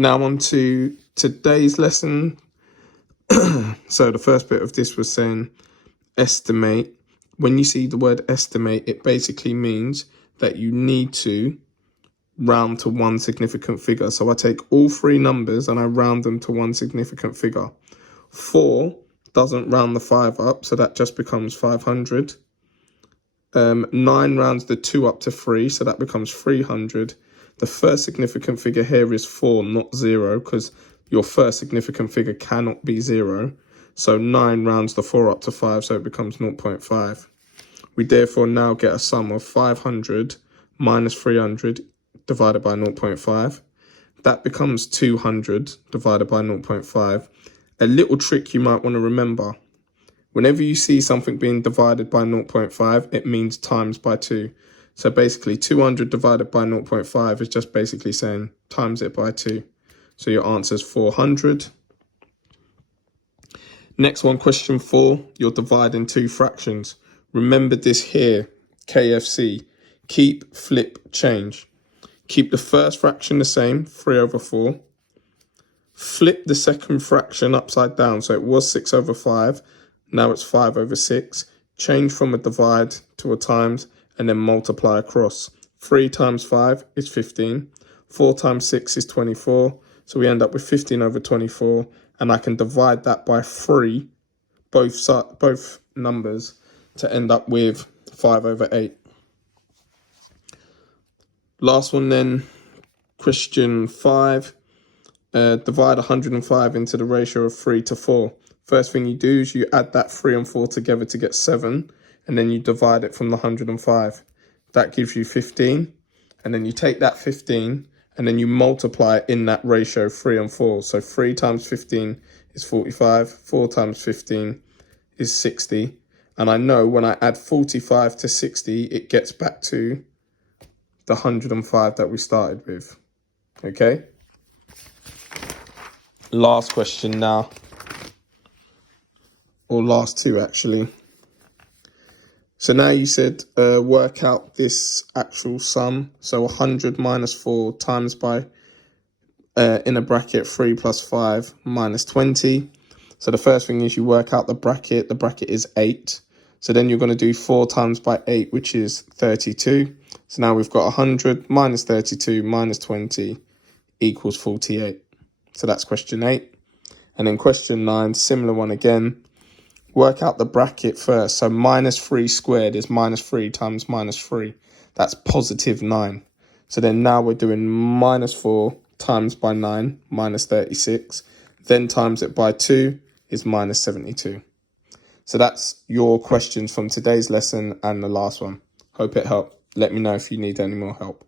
Now on to today's lesson. So the first bit of this was saying estimate. When you see the word estimate, it basically means that you need to round to one significant figure. So I take all three numbers and I round them to one significant figure. 4 doesn't round the 5 up, so that just becomes 500. 9 rounds the 2 up to 3, so that becomes 300. The first significant figure here is 4, not 0, because your first significant figure cannot be 0. So 9 rounds the 4 up to 5, so it becomes 0.5. We therefore now get a sum of 500 minus 300 divided by 0.5. That becomes 200 divided by 0.5. A little trick you might want to remember. Whenever you see something being divided by 0.5, it means times by 2. So basically 200 divided by 0.5 is just basically saying times it by 2. So your answer is 400. Next one, question 4, you're dividing two fractions. Remember this here, KFC, keep, flip, change. Keep the first fraction the same, 3 over 4. Flip the second fraction upside down, so it was 6 over 5. Now it's 5 over 6. Change from a divide to a times and then multiply across. 3 times 5 is 15. 4 times 6 is 24. So we end up with 15 over 24. And I can divide that by 3, both numbers, to end up with 5 over 8. Last one then, question 5. Divide 105 into the ratio of 3 to 4. First thing you do is you add that 3 and 4 together to get 7, and then you divide it from the 105. That gives you 15, and then you take that 15, and then you multiply it in that ratio 3 and 4. So 3 times 15 is 45, 4 times 15 is 60, and I know when I add 45 to 60, it gets back to the 105 that we started with, okay? Last question now. Or last two, actually. So now you said work out this actual sum. So 100 minus 4 times by, in a bracket, 3 plus 5 minus 20. So the first thing is you work out the bracket. The bracket is 8. So then you're going to do 4 times by 8, which is 32. So now we've got 100 minus 32 minus 20 equals 48. So that's question 8. And then question 9, similar one again. Work out the bracket first. So minus 3 squared is minus 3 times minus 3. That's positive 9. So then now we're doing minus 4 times by 9, minus 36. Then times it by 2 is minus 72. So that's your questions from today's lesson and the last one. Hope it helped. Let me know if you need any more help.